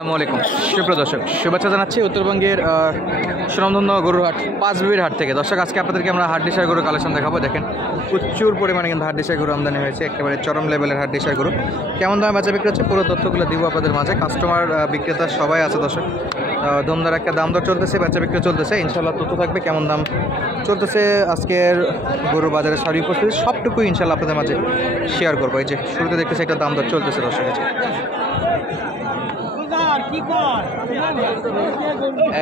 আসসালামু আলাইকুম সুপ্রিয় দর্শক, শুভেচ্ছা জানাচ্ছি উত্তরবঙ্গের সুনামধন্য গরুর হাট পাঁচবিবির হাট থেকে। দর্শক, আজকে আপনাদেরকে আমরা হাড্ডিসার গরুর কালেকশন দেখাবো। দেখেন, প্রচুর পরিমাণে কিন্তু হাড্ডিসার গরু আমদানি হয়েছে, একেবারে চরম লেভেলের হাড্ডিসার গরু। কেমন দামে বেচা বিক্রি হচ্ছে পুরো তথ্যগুলো দিব আপনাদের মাঝে। কাস্টমার বিক্রেতা সবাই আছে দর্শক। দমদার একটা দাম দর চলতেছে, বেচা বিক্রি চলতেছে, ইনশাল্লাহ তথ্য থাকবে কেমন দাম চলতেছে আজকের গরু বাজারে শারীরিক পরিস্থিতি সবটুকুই ইনশাল্লাহ আপনাদের মাঝে শেয়ার করবো। এই যে শুরুতে দেখতেছি একটা দাম দর চলতেছে দর্শক।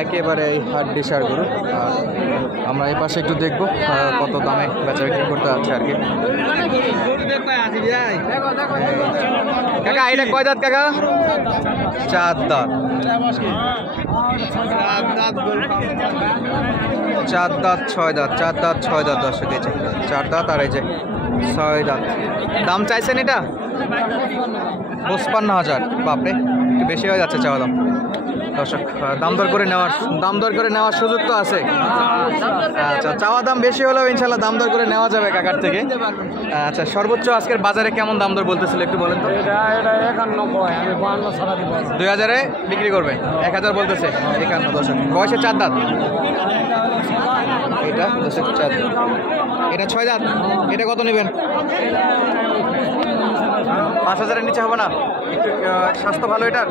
একেবারে এই হাড্ডিসার গরু। আমরা এই পাশে একটু দেখবো কত দামে বেচা বিক্রি করতে যাচ্ছে আর কি। কাকা, এটা কয় দাঁত কাকা? চার দাঁত। চার দাঁত ছয় দাঁত, চার দাঁত ছয় দাঁত দর্শক। এই যে চার দাঁত আর এই যে ছয় দাঁত। দাম চাইছেন এটা 55,000। বাপরে, একটু বেশি হয়ে যাচ্ছে চাওয়া দাম দর্শক। দাম দর করে নেওয়ার সুযোগ তো আছে। আচ্ছা, চাওয়া দাম বেশি হলেও ইনশাল্লাহ দাম দর করে নেওয়া যাবে কাকার থেকে। আচ্ছা, সর্বোচ্চ আজকের বাজারে কেমন দাম দর বলতেছিল একটু বলেন তো? 2000-এ বিক্রি করবে, 1000 বলতেছে। 51 দর্শক। বয়সে চার দাঁত। এটা দর্শক চার দাঁত, এটা ছয় দাঁত। এটা কত নেবেন? 5000-এর নিচে হবে না? একটু স্বাস্থ্য ভালো এটার?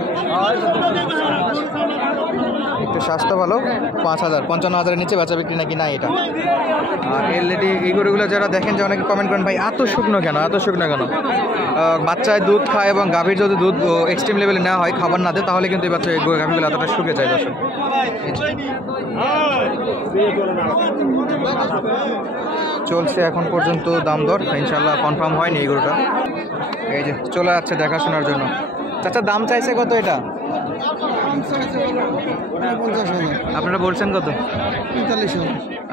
একটু স্বাস্থ্য ভালো। 5000, 55,000-এর নিচে বেচা বিক্রি নাকি নাই এটা। আর অলরেডি এই গরুগুলো যারা দেখেন, যে অনেকে কমেন্ট করেন, ভাই এত শুকনো কেন, এত শুকনো কেন? বাচ্চায় দুধ খায় এবং গাভীর যদি দুধ এক্সট্রিম লেভেলে নেওয়া হয়, খাবার না দেয়, তাহলে কিন্তু এই বাচ্চা গাভীগুলো এতটা শুকে যায় দর্শক। চলছে এখন পর্যন্ত দাম দর, ইনশাল্লাহ কনফার্ম হয়নি এই গরুটা। এই যে চলে যাচ্ছে দেখাশোনার জন্য। চাচা, দাম চাইছে কত এটা? আপনারা বলছেন কত? 45।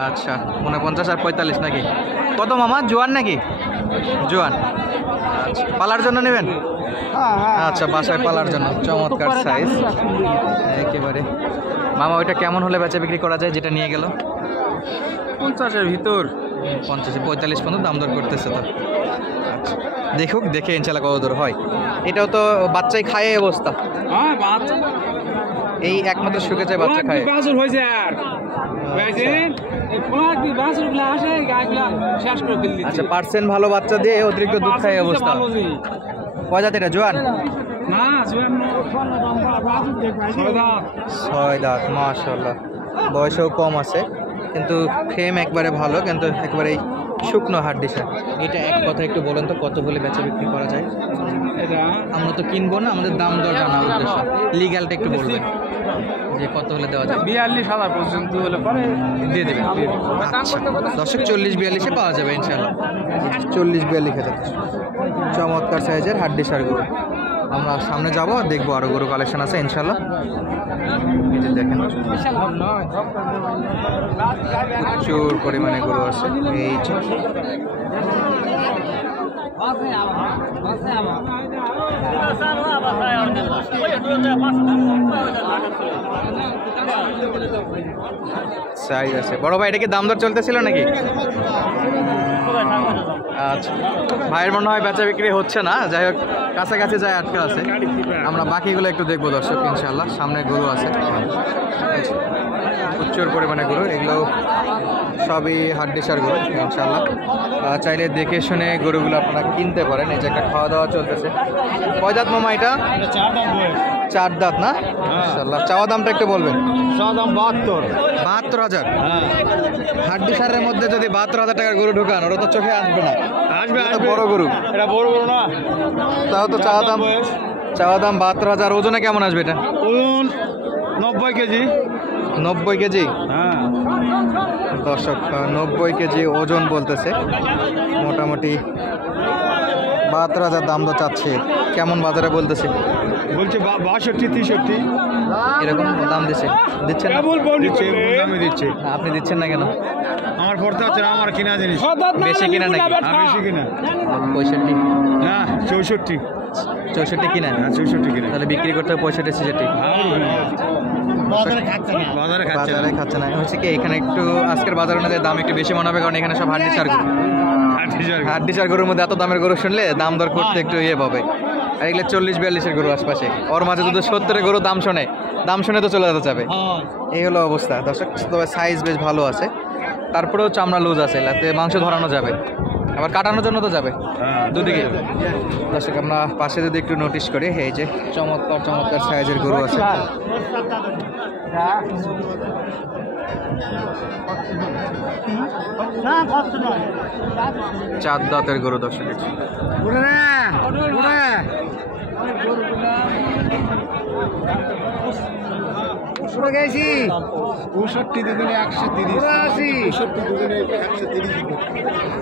আচ্ছা, 49 আর 45 নাকি? কত মামা, জোয়ান নাকি? জোয়ান। আচ্ছা, পালার জন্য নেবেন? আচ্ছা, বাসায় পালার জন্য। চমৎকার সাইজ একেবারে। মামা, ওইটা কেমন হলে বেচা বিক্রি করা যায় যেটা নিয়ে গেল? 50-এর ভিতর। 50, 45 পর্যন্ত দাম দর করতেছে তো। আচ্ছা, দেখুক, দেখে ইনশাল্লাহ কত দূর হয়। এটাও তো বাচ্চাই খায় এই অবস্থা। এই একমাত্র শুকে যায় বাচ্চা খায়। আচ্ছা, পার্সেন্ট ভালো বাচ্চা দিয়ে অতিরিক্ত দুধ খায় অবস্থা। কয় দাঁত এটা? জোয়ান? ছয় দাঁত। মাশাআল্লাহ, বয়সও কম আছে, কিন্তু ফ্রেম একবারে ভালো, কিন্তু একবারে শুকনো হাড্ডিসার। এটা এক কথা একটু বলেন তো, কত বলে বেচা বিক্রি করা যায়? আমরা তো কিনবো না, আমাদের দাম দর জানা উদ্দেশ্য। লিগ্যালটা একটু বলবেন যে কত হলে দেওয়া যায়? 42,000 পর্যন্ত হলে পরে দিয়ে দেবেন। আচ্ছা দর্শক, 40-42-এ পাওয়া যাবে ইনশাল্লাহ। 40-42,000 চমৎকার সাইজের হাড্ডিসার গরু। আমরা সামনে যাবো, দেখবো আরো গরু কালেকশন আছে ইনশাল্লাহ। এই যে দেখেন, প্রচুর পরিমাণে গরু আছে। এই সাইজ আছে। বড় ভাই, এটা কি দাম দর চলতেছিল নাকি? আচ্ছা, ভাইয়ের মনে হয় বেচা বিক্রি হচ্ছে না, যাই হোক কাছাকাছি যায় আটকা আছে। আমরা বাকিগুলো একটু দেখবো দর্শক ইনশাল্লাহ। সামনে গরু আছে প্রচুর পরিমাণে গরু, এগুলো সবই হাড্ডিসার গরু ইনশাল্লাহ। চাইলে দেখে শুনে গরুগুলো আপনারা কিনতে পারেন। এই যে একটা খাওয়া দাওয়া চলতেছে। কয় দাঁত মামা এটা? চার দাঁত না? ইনশাল্লাহ। চাওয়া দামটা একটু বলবেন। চাওয়া দাম 72,000। হাড্ডিসারের মধ্যে যদি 72,000 টাকার গরু ঢোকান, ওরা তো চোখে আসবে না। আসবে, বড় গরু, এটা বড় গরু না। তাও তো চাওয়া দাম 72,000। ওজনে কেমন আসবে এটা? ওজন 90 কেজি। 90 কেজি? হ্যাঁ দর্শক, 90 কেজি ওজন বলতেছে। মোটামুটি 72,000 দাম তো চাচ্ছে। কেমন বাজারে বলতেছে? বলছে 62, 63 এরকম দাম দিচ্ছেন না? দিচ্ছে। আপনি দিচ্ছেন না কেন? আমার পড়তে হচ্ছে না, আমার কিনা জিনিস। বেশি কিনা নাকি? বেশি কিনা 65 না, 64। 64 কিনা? 64 কিনা। তাহলে বিক্রি করতে হবে 65-66। বাজারে খাচ্ছে না। হচ্ছে কি, এখানে একটু আজকের বাজার অনুযায়ী দাম একটু বেশি মনে হবে, কারণ এখানে সব হাড্ডিসার গরু। হাড্ডিসার গরুর মধ্যে এত দামের গরু শুনলে দাম দর করতে একটু ইয়ে পাবে। আর এগুলো 40-42-এর গরু আশপাশে, ওর মাঝে যদি 70-এর গরু দাম শুনে তো চলে যেতে যাবে। এই হলো অবস্থা দর্শক। তবে সাইজ বেশ ভালো আছে, তারপরেও চামড়া লুজ আছে, এলাতে মাংস ধরানো যাবে, আবার কাটানোর জন্য তো যাবে দুদিকে। দর্শক আমরা পাশে যদি একটু নোটিশ করি, এই যে চমৎকার সাইজের গরু আছে। চার দাঁতের গরু দর্শক।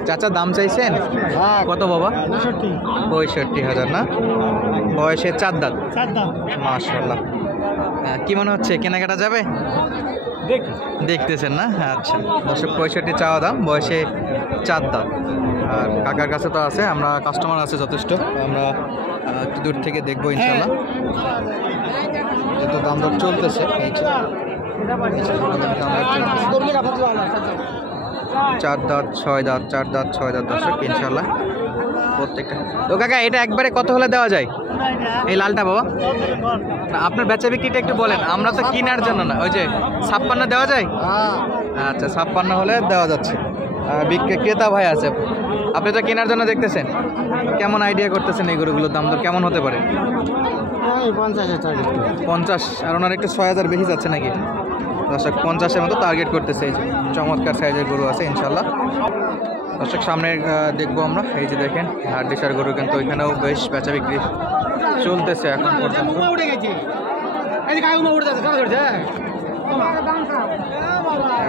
চাচা দাম চাইছেন কত বাবা? 65,000 না? বয়সে 4 দাঁত, মাশাআল্লাহ। কি মনে হচ্ছে কেনাকাটা যাবে? দেখতেছেন না? আচ্ছা দর্শক, 65 চাওয়া দাম, বয়সে 4 দাঁত। আর কাকার কাছে তো আছে, আমরা কাস্টমার আছে যথেষ্ট, আমরা একটু দূর থেকে দেখবো ইনশাল্লাহ। যত দাম দর চলতেছে, এই যে 4 দাঁত 6 দাঁত, 4 দাঁত 6 দাঁত দর্শক ইনশাল্লাহ প্রত্যেকটা। তো কাকা এটা একবারে কত হলে দেওয়া যায় এই লালটা বাবা? না, আপনার বেচা বিক্রিটা একটু বলেন, আমরা তো কেনার জন্য না। ওই যে 56 দেওয়া যায়? আচ্ছা 56 হলে দেওয়া যাচ্ছে। ক্রেতা ভাই আছে, আপনি তো কেনার জন্য দেখতেছেন, কেমন আইডিয়া করতেছেন এই গরুগুলোর দাম দর কেমন হতে পারে? 50, আর ওনার একটু 6,000 বেশি যাচ্ছে নাকি দর্শক? 50-এর মতো টার্গেট করতেছে। এই যে চমৎকার সাইজের গরু আছে ইনশাল্লাহ দর্শক। সামনে দেখবো আমরা, এই যে দেখেন হাড্ডিসার গরু, কিন্তু ওইখানেও বেশ বেচা বিক্রি চলতেছে এখন পর্যন্ত।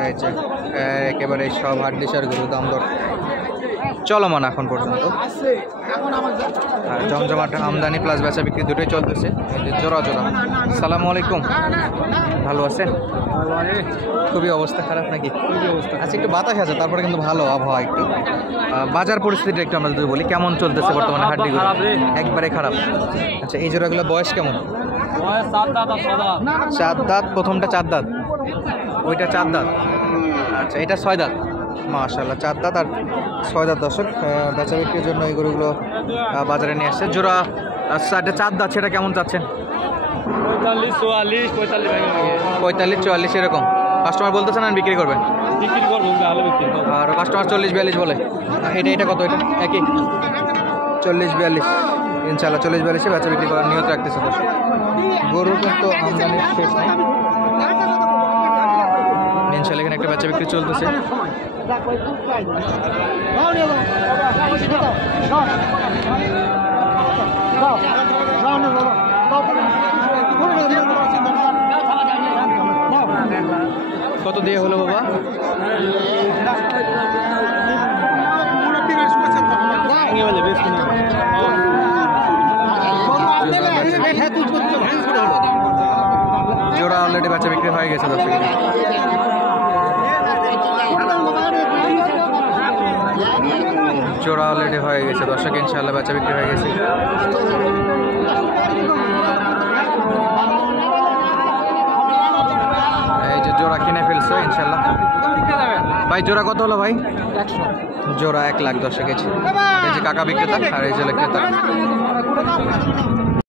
এই যে একেবারে সব হাড্ডিসার গরু দাম দর চলমান এখন পর্যন্ত। আর জমজমাট আমদানি প্লাস বেচা বিক্রি দুটোই চলতেছে। এই যে জোড়া। সালামু আলাইকুম, ভালো আছেন? খুবই অবস্থা খারাপ নাকি? আচ্ছা একটু বাতাস আছে, তারপরে কিন্তু ভালো আবহাওয়া। একটু বাজার পরিস্থিতিটা একটু আমরা যদি বলি, কেমন চলতেছে বর্তমানে হাড্ডিগুলো? একবারে খারাপ। আচ্ছা এই জোড়াগুলো বয়স কেমন? 4 দাঁত, প্রথমটা 4 দাঁত, ওইটা 4 দাঁত। আচ্ছা এটা 6 দাঁত, মাশাআল্লাহ 4 দাঁত আর 6 দাঁত দর্শক। বেচা বিক্রির জন্য এই গরুগুলো বাজারে নিয়ে আসছে। জোড়া আচ্ছা এটা 4 দাঁত, সেটা কেমন চাচ্ছেন? 45-44 এরকম কাস্টমার বলতেছেন, আর বিক্রি করবেন? আর কাস্টমার 40-42 বলে। এটা কত? এটা একই 40-42 ইনশাআল্লাহ। 40-42-এ বেচা বিক্রি করার নিয়ত রাখতেছে দর্শক। গরু কিন্তু আমদানির শেষ নেই ইনশাআল্লাহ। এখানে একটা বেচা বিক্রি চলতেছে। কত দিয়ে হলো বাবা? জোড়া অলরেডি বেচা বিক্রি হয়ে গেছে দর্শক। জোড়া অলরেডি হয়ে গেছে দর্শক ইনশাআল্লাহ, বেচা বিক্রি হয়ে গেছে। এই যে জোড়া কিনে ফেলছে ইনশাআল্লাহ। ভাই জোড়া কত হলো ভাই? 100। জোড়া 1 লাখ দর্শক। এই যে কাকা বিক্রেতা আর এই যে ক্রেতা।